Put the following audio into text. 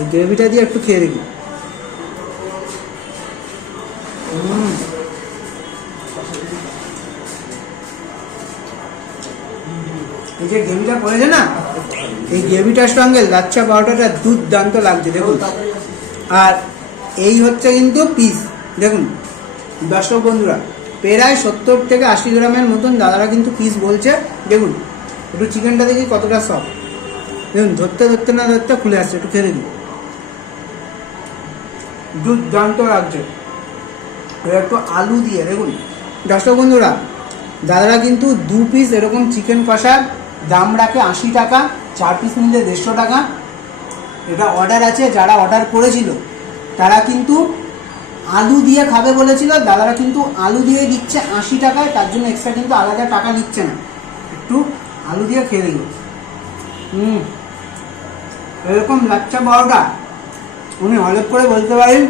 এই গ্রেভিটা দিয়ে একটু খেয়ে দেখি। এই যে গ্রেভিটা করেছে না, এই গ্রেভিটার সঙ্গে লাচ্ছা পাউডারটা দুর্দান্ত লাগছে দেখুন। আর এই হচ্ছে কিন্তু পিস, দেখুন দর্শক বন্ধুরা, প্রায় 70 থেকে 80 গ্রামের মতন দাদারা কিন্তু পিস বলছে। দেখুন একটু চিকেনটা দেখি কতটা সফট, দেখুন ধরতে ধরতে না ধরতে খুলে আসছে। একটু খেয়ে দেখুন, দুর্দান্ত লাগছে। এবার একটু আলু দিয়ে দেখুন দর্শক বন্ধুরা, দাদারা কিন্তু 2 পিস এরকম চিকেন কষার দাম রাখে 80 টাকা, 4 পিস নিলে 150 টাকা। এটা অর্ডার আছে, যারা অর্ডার করেছিল তারা কিন্তু আলু দিয়ে খাবে বলেছিল, দাদারা কিন্তু আলু দিয়ে দিচ্ছে 80 টাকায়, তার জন্য এক্সট্রা কিন্তু আলাদা টাকা নিচ্ছে না। একটু আলু দিয়ে খেয়ে দেখুন। এরকম লাচ্ছা পাউডার উনি হলপ করে বলতে পারেন